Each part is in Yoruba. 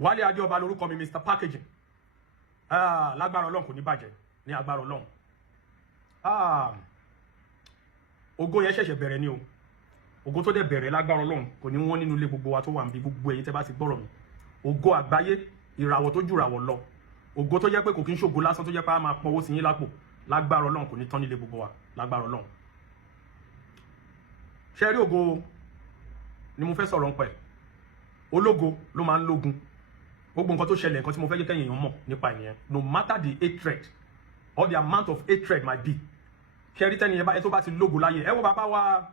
Wálé Adéọba lórúkọ mi, Mr. Packaging. Lágbára Ọlọ́run kò ní bàjẹ́ ní agbára Ọlọ́run. Ògo yẹn ṣẹ̀ṣẹ̀ bẹ̀rẹ̀ ni o. Ògo tó dẹ̀ bẹ̀rẹ̀ lágbára Ọlọ́run kò ní wọ́n nínú ilé gbogbo wa tó wà níbí, gbogbo ẹ̀yin tẹ́ bá ti gbọ́rọ̀ mi. Ògo àgbáyé, ìràwọ̀ tó jù ràwọ̀ lọ. Ògo tó jẹ́ pé kò kí ń ṣògo lásán, tó jẹ́ pé a máa pọwó sí yín lápò. Lágbára Ọlọ́run kò ní tán nílé gbogbo wa, lágbára Ọlọ́run. Ṣé rí ògo ni mo fẹ́ sọ̀rọ̀ ń pẹ̀. Ológo ló máa ń lógun. Gbogbo nǹkan tó ṣẹlẹ̀, nǹkan tí mo fẹ́ jẹ́ kẹ́yìn èèyàn mọ̀ nípa ìyẹn. No matter the hatred or the amount of hatred might be. Ṣé rí tẹ́ni yẹn tó bá ti lógo láyé. Ẹ wo bàbá wa,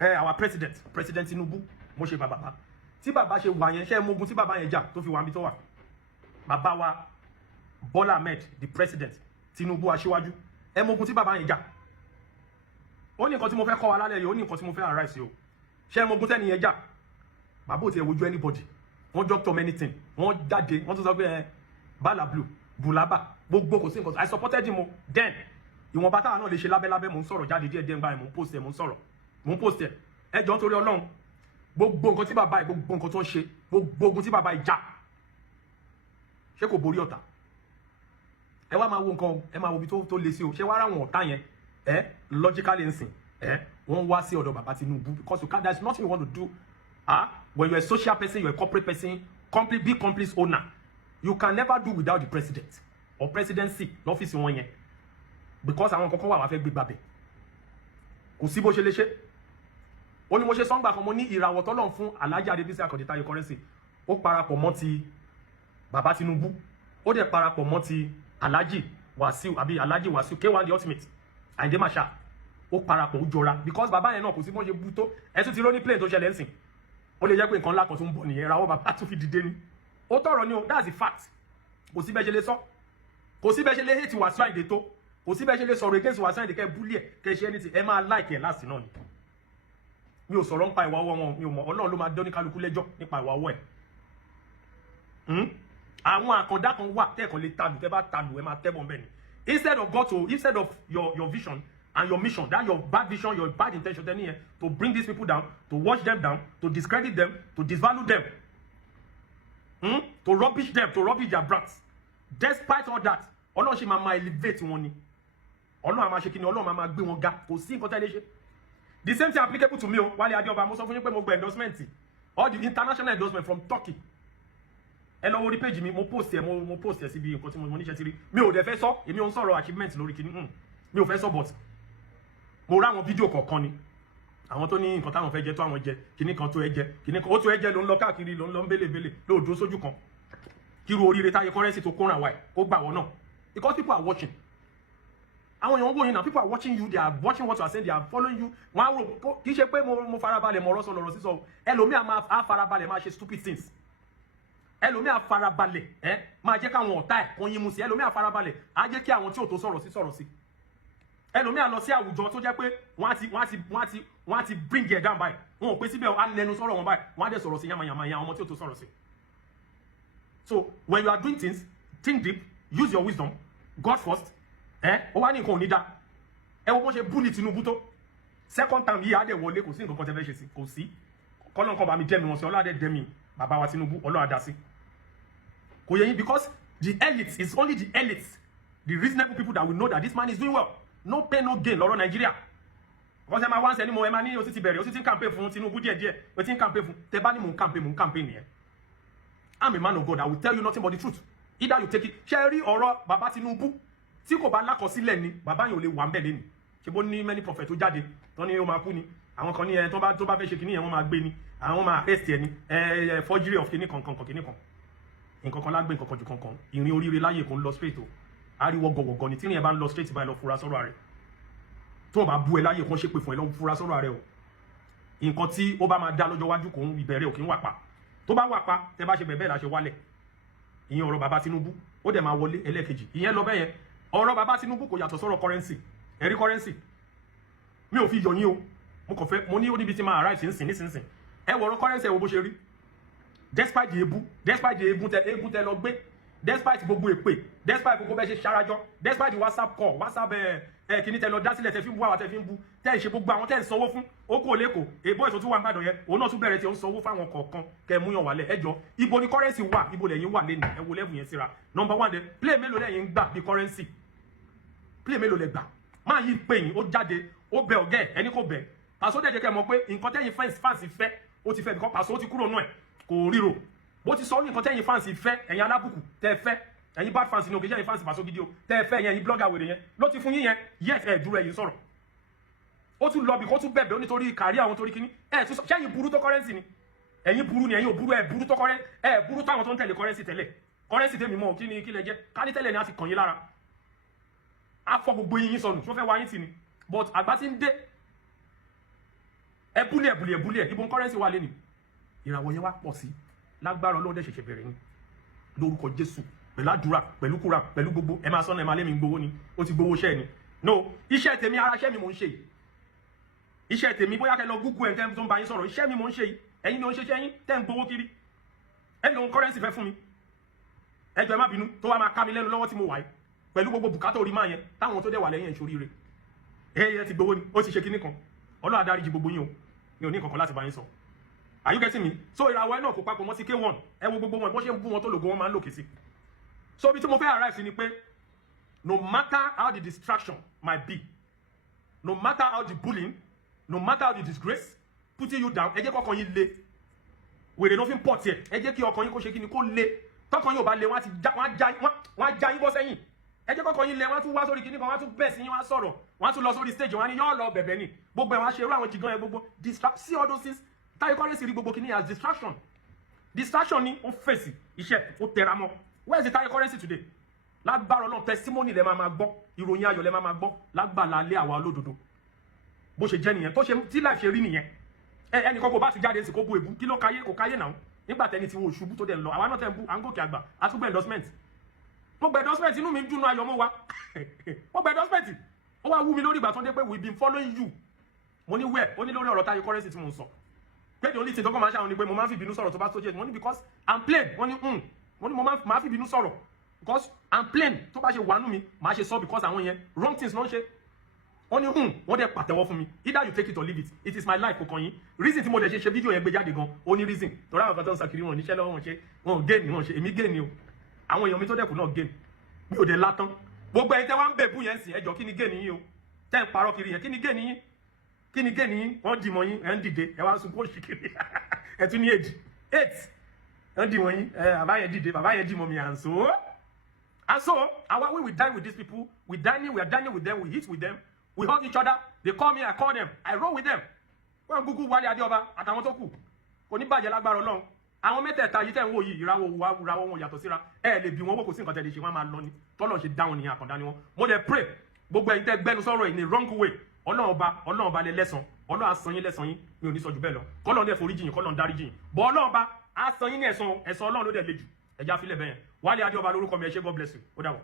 our president Tinubu, mo ṣe bàbá. Tí bàbá ṣe wà yẹn, ṣé mogun tí bàbá yẹn jà tó fi wà níbi tó wà. Bàbá wa Bola Ahmed, the president, Tinubu aṣíwájú. Ẹ mogun tí bàbá yẹn jà. Ó ní nǹkan tí mo fẹ́ kọ́ wa lálẹ́ yìí, ó ní nǹkan tí mo fẹ́ arise o. Ṣé mogun tẹ́ni yẹn jà. Bàbá ò tiẹ̀ wojú anybody. Wọ́n doctor many things. Wọ́n jáde, wọ́n tún sọ pé bala blue, bulaba, gbogbo kò sí nǹkan. I supported him then. Ìwọ̀nba táwa náà lè ṣe lábẹ́lábẹ́, mò ń sọ̀rọ̀ jáde díẹ̀ ńgbà yẹn, mò ń post ẹ̀, mò ń sọ̀rọ̀. Mò ń post ẹ̀. Ẹ jọ̀ọ́ nítorí Ọlọ́run. Gbogbo nǹkan tí bàbá yìí, gbogbo nǹkan tó ń ṣe, gbogbo ogun tí bàbá yìí jà. Ṣé kò borí ọ̀tá? Ẹ wá máa wo nǹkan, ẹ máa wo ibi tó le sí o. Ṣé wá ra wọn ọ̀tá yẹn? Logically nsìn, wọ́n wá sí ọ̀dọ̀ bàbá Tinubu because you can't, there's nothing you want to do. When you're a social person, you're a corporate person, big company's owner, you can never do without the president or presidency l'office wọn yẹn, because àwọn kankan wà wá fẹ́ gbé gbàbẹ̀. Kò sí bó ṣe lè ṣe. Ó ní mo ṣe sọ́ngbà kan, mo ní ìràwọ̀ tọ́lọ́run fún Alhaji Adébísí Àkàndé Taye currency. Ó parapọ̀ mọ́ ti bàbá Tinubu. Ó dẹ̀ parapọ̀ mọ́ ti Alhaji Wasiu, àbí Alhaji Wasiu, K1 the ultimate. Àyìndé Marshal. Ó parapọ̀ ó jọra because bàbá yẹn náà kò sí bó ṣe bú tó. Ẹ tún ti rò ní plane tó ṣẹlẹ̀ ńsìn. Ó lè jẹ́ pé nǹkan ńlá kan tó ń bọ̀ nìyẹn, ìràwọ̀ bàbá tún fi dìde ni. Ó tọ̀rọ̀ ni o, that's the fact. Kò sí bẹ́ẹ̀ ṣe lè sọ. Kò sí bẹ́ẹ̀ ṣe lè hate Wasiu Àyìndé tó. Kò sí bẹ́ẹ̀ ṣe lè sọ̀rọ̀ against Wasiu Àyìndé kẹ́ bully ẹ̀, kẹ́ ṣe anything. Ẹ máa like ẹ̀ last náà ni. Mi ò sọ̀rọ̀ nípa ìwà ọwọ́ wọn, mi ò mọ̀. Ọlọ́run ló máa dán ní kálukú lẹ́jọ́ nípa ìwà ọwọ́ ẹ̀. Àwọn àkàndá kan wà tẹ́ẹ̀kan lè talù, tẹ́ bá talù ẹ máa tẹ́bọ̀ bẹ́ẹ̀ ni. Instead of your vision and your mission, that your bad vision, your bad intention, to bring these people down, to wash them down, to discredit them, to disvalue them, to rubbish them, to rubbish their brands. Despite all that, Ọlọ́run ṣe máa elevate wọn ni. Ọlọ́run máa ṣe kíni, Ọlọ́run máa gbé wọn ga. Kò sí nǹkan tẹ́lẹ̀ ṣe. The same thing applicable to me o. Wálé Adéọba, mo sọ fún yín pé mo gba endorsement, all the international endorsement from Turkey. Ẹ lọ wo orí page mi, mo post ẹ síbi nǹkan tí mo níṣẹ́ ti rí. Mi ò dẹ̀ fẹ́ sọ, èmi ò ń sọ̀rọ̀ achievement lórí kíní. Mi ò fẹ́ sọ but mo rá àwọn fídíò kọ̀ọ̀kan ni. Àwọn tó ní nǹkan táwọn fẹ́ jẹ tó àwọn jẹ, kíní kan tó ẹ jẹ, kíní kan ó tó ẹ jẹ ló ń lọ káàkiri, ló ń lọ bélébélé, ló dúró sójú kan. Kíru oríire Taye currency tó kóran wa ẹ̀, ó gbà wọ́n náà. Because people are watching. Àwọn èèyàn wò yín now, people are watching you, they are watching what you are saying, they are following you. Wọ́n á rò kì í ṣe pé mo farabalẹ̀ mo rọ́sọ lọ́rọ̀ sísọ. Ẹlòmíà máa farabalẹ̀ máa ṣe stupid things. Ẹlòmíà farabalẹ̀ máa jẹ́ káwọn ọ̀tá ẹ̀ kan yín mú sí. Ẹlòmíà farabalẹ̀ á jẹ́ kí àwọn tí ò tó sọ̀rọ̀ sí. Ẹlòmíà lọ sí àwùjọ tó jẹ́ pé wọ́n á ti bring it down báyìí. Wọn ò pé síbẹ̀ á lẹ́nu sọ̀rọ̀ wọn báyìí. Wọ́n á dẹ̀ sọ̀rọ̀ sí yamayama àwọn ọmọ tí ò tó sọ̀rọ̀ sí. So when you are doing things, think deep, use your wisdom, God first. Ó wá ní nǹkan ò ní dá. Ẹ wo bó ṣe bully Tinubu tó. Second time yìí á dẹ̀ wọlé, kò sí nǹkan kan tẹ́ fẹ́ ṣe sí, kò sí. Kọ́lọ́n kan bá mi dẹ́mi wọn sí, Ọlọ́run á dẹ̀ dẹ́mi bàbá wa Tinubu, Ọlọ́run á dá sí. Kò yẹ yín because the elites is only the elites, the reasonable people that will know that this man is doing well. No pain, no gain lọ́rọ̀ Nàìjíríà. Because ẹ máa wá ń sẹ́ni mo ẹ máa ní o sì ti bẹ̀rẹ̀, o sì ti ń campaign fún Tinubu díẹ̀díẹ̀, o ti ń campaign fún, tẹ bá ní mò ń campaign nìyẹn. I'm a man of God, I will tell you nothing but the truth. Either you take it. Ṣé rí ọ̀rọ̀ bàbá Tinubu tí kò bá lákọsílẹ̀ ni, bàbá yẹn ò lè wà ń bẹ̀ lẹ́ni. Ṣé bó ní many prophet tó jáde, tó ní ó máa kú ni. Àwọn kan ní tó bá fẹ́ ṣe kíní yẹn wọ́n máa gbé ni. Àwọn máa arrest ẹ ni. Forgery of kíní kan. Nǹkan kan lágbé nǹkan kan ju kankan. Ìrìn oríire láyé kò ń lọ straight o. Ariwo gọ̀gọ̀gọ̀ ni tí ní ẹ bá ń lọ straight báyìí lọ fura sọ́rọ̀ rẹ̀. Tó o bá bú ẹ láyé kò ń ṣépè fún ẹ lọ fura sọ́rọ̀ rẹ̀ o. Nǹkan tí ó bá máa dá lọ́jọ́ wájú kò ń ìbẹ̀rẹ̀ ò kí ń wà pa. Tó bá wà pa, tẹ bá ṣe bẹ̀bẹ̀ la ṣe wálẹ̀. Ìyẹn ọ̀rọ̀ bàbá Tinubu, ó dẹ̀ máa wọlé ẹlẹ́ẹ̀kejì. Ìyẹn lọ bẹ́yẹn. Ọ̀rọ̀ bàbá Tinubu kò yàtọ̀ sọ̀rọ̀ currency. Ẹ̀rí currency. Mi ò fi yọ yín o. Mo ní ó níbi tí máa arrive nísinsìnyí. Ẹ wo ọ̀rọ̀ currency ẹ wo bó ṣe rí. Despite the egun tẹ lọ gbé, despite gbogbo èpè, despite gbogbo bẹ́ẹ̀ ṣe ṣarajọ, despite the WhatsApp call, WhatsApp kíní tẹ lọ dá sílẹ̀ tẹ fi ń bú àwọn tẹ fi ń bú tẹ ṣe gbogbo àwọn tẹ ń sanwó fún ó kò lẹ́kọ̀ọ́ èbó èso tún wà nìbàdàn yẹn òun náà tún bẹ̀rẹ̀ tí ó ń sanwó fáwọn kọ̀ọ̀kan kẹ mú yàn wálẹ̀ ẹjọ́ ibo ni currency wà ibo lẹ́yìn wà lẹ́nu ẹ wo level yẹn síra number one de play mélòó lẹ́yìn ń gbà bí currency play mélòó lẹ gbà máa yí pé yín ó jáde ó bẹ ọ̀gẹ́ ẹni kò bẹ Paso dẹ̀ jẹ́ kẹ́ mọ̀ pé nǹkan tẹ́yìn fans fẹ́ ó ti fẹ́ nǹkan Paso ó ti kúrò nù ẹ̀ kò ríro bó ti sọ ní nǹkan tẹ́yìn fans fẹ́ ẹ̀yin alábùkù tẹ́ fẹ́ ẹ̀yin bad fans ní òkè ẹ̀yin fans Paso gidi o tẹ́ fẹ́ ẹ̀yin blogger wèrè yẹn ló ti fún yín yẹn yes ẹ̀ dúró ẹ̀yin sọ̀rọ̀ ó tún lọ bí kó tún bẹ̀bẹ̀ ó nítorí kárí àwọn torí kíní ẹ̀ tún sọ ṣẹ́yìn burú tó currency ni ẹ̀yin burú ni ẹ̀yin ò burú ẹ̀ burú tó currency ẹ̀ burú tó àwọn tó ń tẹ̀lé currency tẹ́lẹ̀ currency tèmi mọ̀ kí ni kí lẹ jẹ́ ká ní tẹ́lẹ̀ ni a ti kàn yín lára á fọ gbogbo yín sọnù tó fẹ́ wá yín tì ni but àgbà ti ń dé ẹbúlẹ̀ ibo currency wà lẹ́nu ìràwọ̀ yẹn wá pọ̀ sí lágbára Ọlọ́run dẹ̀ ṣẹ̀ṣẹ̀ bẹ̀rẹ̀ ni lórúkọ Jésù pẹ̀lú àdúrà pẹ̀lú kúra pẹ̀lú gbogbo ẹ máa sọ́nà ẹ máa lé mi gbowó ni ó ti gbowó iṣẹ́ ni no iṣẹ́ tèmi ara iṣẹ́ mi mò ń ṣe yìí iṣẹ́ tèmi bóyá kẹ́ lọ Google ẹ̀ tẹ́ tó ń bá yín sọ̀rọ̀ iṣẹ́ mi mò ń ṣe yìí ẹ̀yin ni ó ń ṣe yín tẹ́ ń gbowó kiri ẹ lòun currency fẹ́ fún mi ẹjọ́ ẹ má bínú tó wá máa ká mi lẹ́nu lọ́wọ́ tí mo wà yìí pẹ̀lú gbogbo bùkátà orí máa yẹn táwọn tó dẹ̀ wà lẹ́yìn ìṣoríire ẹ ti gbowó ni ó ti ṣe kinní kan Ọlọ́run á dáríjì gbogbo yín o mi ò ní kankan láti bá yín sọ are you getting me so ìràwọ̀ ẹ náà kò papọ̀ mọ́ sí K1 ẹ wo gbogbo wọn bó ṣe ń bú wọn tó lògo wọn máa ń lòkè sí so ibi tí mo fẹ́ arrive sí ni pé no matter how the distraction might be no matter how the bullying no matter how the disgrace putting you down ẹ jẹ́ kọ́kàn yín le wèrè ló fi ń pọ̀ tiẹ̀ ẹ jẹ́ kí ọkàn yín kó ṣe kí ni kó le tọkàn yín ò bá le wọ́n á já yín bọ́ sẹ́yìn ẹ jẹ́ kọ́kàn yín le wọ́n á tún wá sórí kíní kan wọ́n á tún bẹ̀ sí yín wọ́n á sọ̀rọ̀ wọ́n á tún lọ sórí stage wọ́n á ní yọ́ lọ bẹ̀bẹ̀ ni gbogbo ẹ̀ wọ́n á ṣe irú àwọn jìgàn yẹn gbogbo see all those things Taye currency rí gbogbo kíní as distraction ni ó fèsì iṣẹ́ ó tẹra mọ́ where is the Taye currency today lágbára Ọlọ́run testimony lẹ máa gbọ́ ìròyìn ayọ̀ lẹ máa gbọ́ lágbàlá alẹ́ àwa olódodo bó ṣe jẹ́ nìyẹn tó ṣe tí life ṣe rí nìyẹn ẹnìkan kò bá ti jáde sí kó bu èbú kí ló káyé kò káyé náà nígbà tẹni tí wọn ò ṣubú tó dẹ̀ lọ àwa náà tẹ̀ ń bú à ń gòkè àgbà àtúgbò endorsement mo gba endorsement inú mi ń dùnú ayọ̀ mọ́ wa mo gba endorsement ó wá wú mi lórí ìgbà tó dé pé we been following you mo ní where ó ní lórí ọ̀rọ̀ Taye currency tí mo ń sọ pé the only thing tó kọ́ máa ṣàwọn ni pé mo máa ń fi ìbínú sọ̀rọ̀ tó bá tó jẹ́ mo ní because I'm plain wọ́n ní mo máa fi ìbínú sọ̀rọ̀ because I'm plain tó bá ṣe wà nú mi máa ṣe sọ because àwọn yẹn wrong things náà ṣe wọ́n ní wọ́n dẹ̀ pàtẹ́wọ́ fún mi either you take it or leave it is my life kò kàn yín reason tí mo dẹ̀ ṣe fídíò yẹn gbé jáde gan ó ní reason torí àwọn kan tó ń sàkiri wọn níṣẹ́ lọ́wọ́ wọn ṣe wọn gain wọn ṣe èmi gain ni o àwọn èèyàn mi tó dẹ̀kù náà gain mi ò dẹ̀ látán gbogbo ẹ̀yin tẹ́ wá ń bẹ̀ bú yẹn sìn ẹjọ́ kí ni gain yín o tẹ́ ń parọ́ kiri yẹn kí ni gain yín wọ́n dì mọ́ yín ẹ̀ ń dìde ẹ̀ wá sunkún òṣì kiri ẹ̀ tún ní 8 wọ́n dì mọ́ yín bàbá yẹn dìde bàbá yẹn dì mọ́ mi and so we dine with these people we are dining with them we eat with them we hug each other they call me I call them I roll with them wọ́n Google Wálé Adéọba àtàwọn tó kù kò ní bàjẹ́ lágbára Ọlọ́run àwọn mẹ́tẹ̀ẹ̀ta yìí tẹ̀ ń wò yìí ìràwọ̀ wọn yàtọ̀ síra ẹ lè bí wọn wò kò sí nǹkan tẹ̀lé ṣe wọn máa lọ ni tọ́lọ̀ ṣe dáhùn nìyẹn àkàndá ni wọn mo dẹ̀ pray gbogbo ẹ̀yin tẹ́ gbẹ́nu sọ̀rọ̀ in a wrong way Ọlọ́run ọba lẹ lẹ́san Ọlọ́run á san yín lẹ́san yín mi ò ní sọ jù bẹ́ẹ̀ lọ kọ́lọ́run dẹ̀ foríjì yín kọ́lọ́run dáríjì yín bọ́ Ọlọ́run ọba á san yín ní ẹ̀san Ọlọ́run ló dẹ̀ le jù ẹja fílẹ̀ bẹ́yẹn Wálé Adéọba lórúkọ mi ẹ ṣé God bless you ó dàbọ̀.